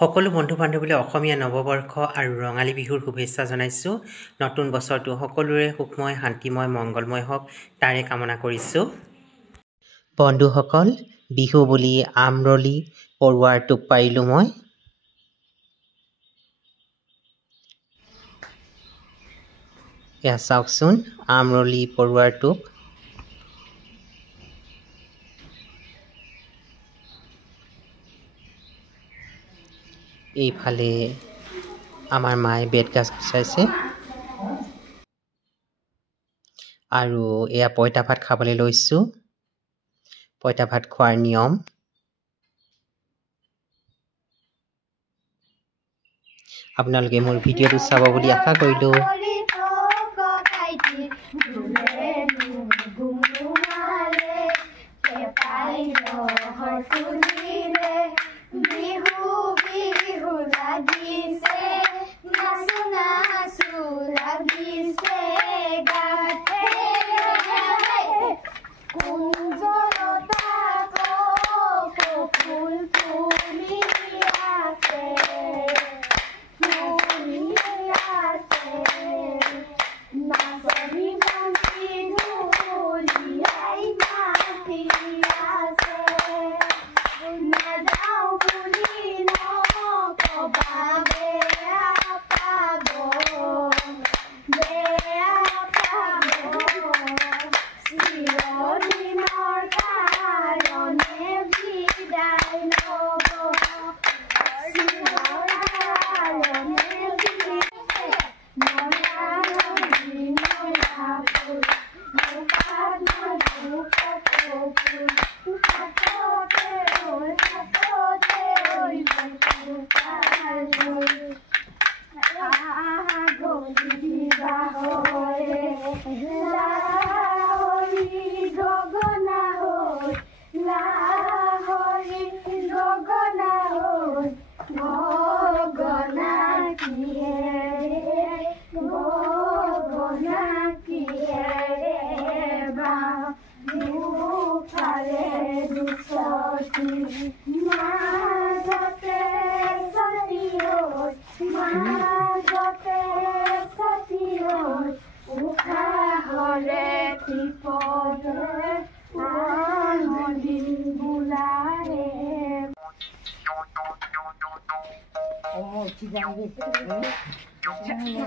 সকলো বন্ধু বান্ধৱীলৈ অসমীয়া নৱবৰ্ষ আৰু ৰঙালী বিহুৰ শুভেচ্ছা জনাইছোঁ। নতুন বছৰটো সকলোৰে সুখময়, শান্তিময়, মংগলময় হওক তাৰে কামনা কৰিছোঁ। বন্ধুসকল, বিহু বুলি আমৰলি পৰুৱাৰ টোপ পাৰিলোঁ মই। এয়া চাওকচোন, আমৰলি পৰুৱাৰ টোপ। এইফালে আমাৰ মায়ে বেতগাজ গুচাইছে আৰু এয়া পঁইতা ভাত খাবলৈ লৈছোঁ। পঁইতা ভাত খোৱাৰ নিয়ম। আপোনালোকে মোৰ ভিডিঅ'টো চাব বুলি আশা কৰিলোঁ।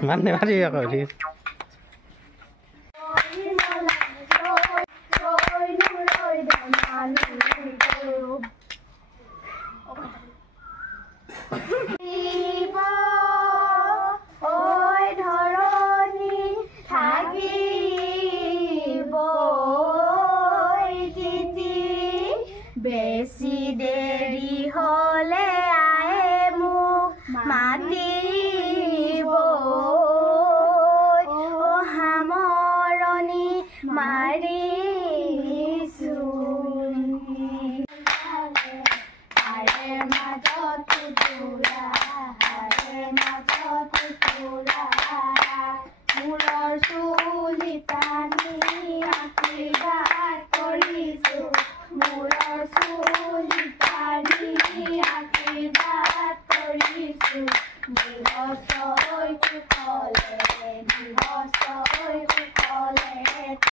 Mana ada ya kau lihat? বেছি দেৰি হলে আয়ে মোক মাতি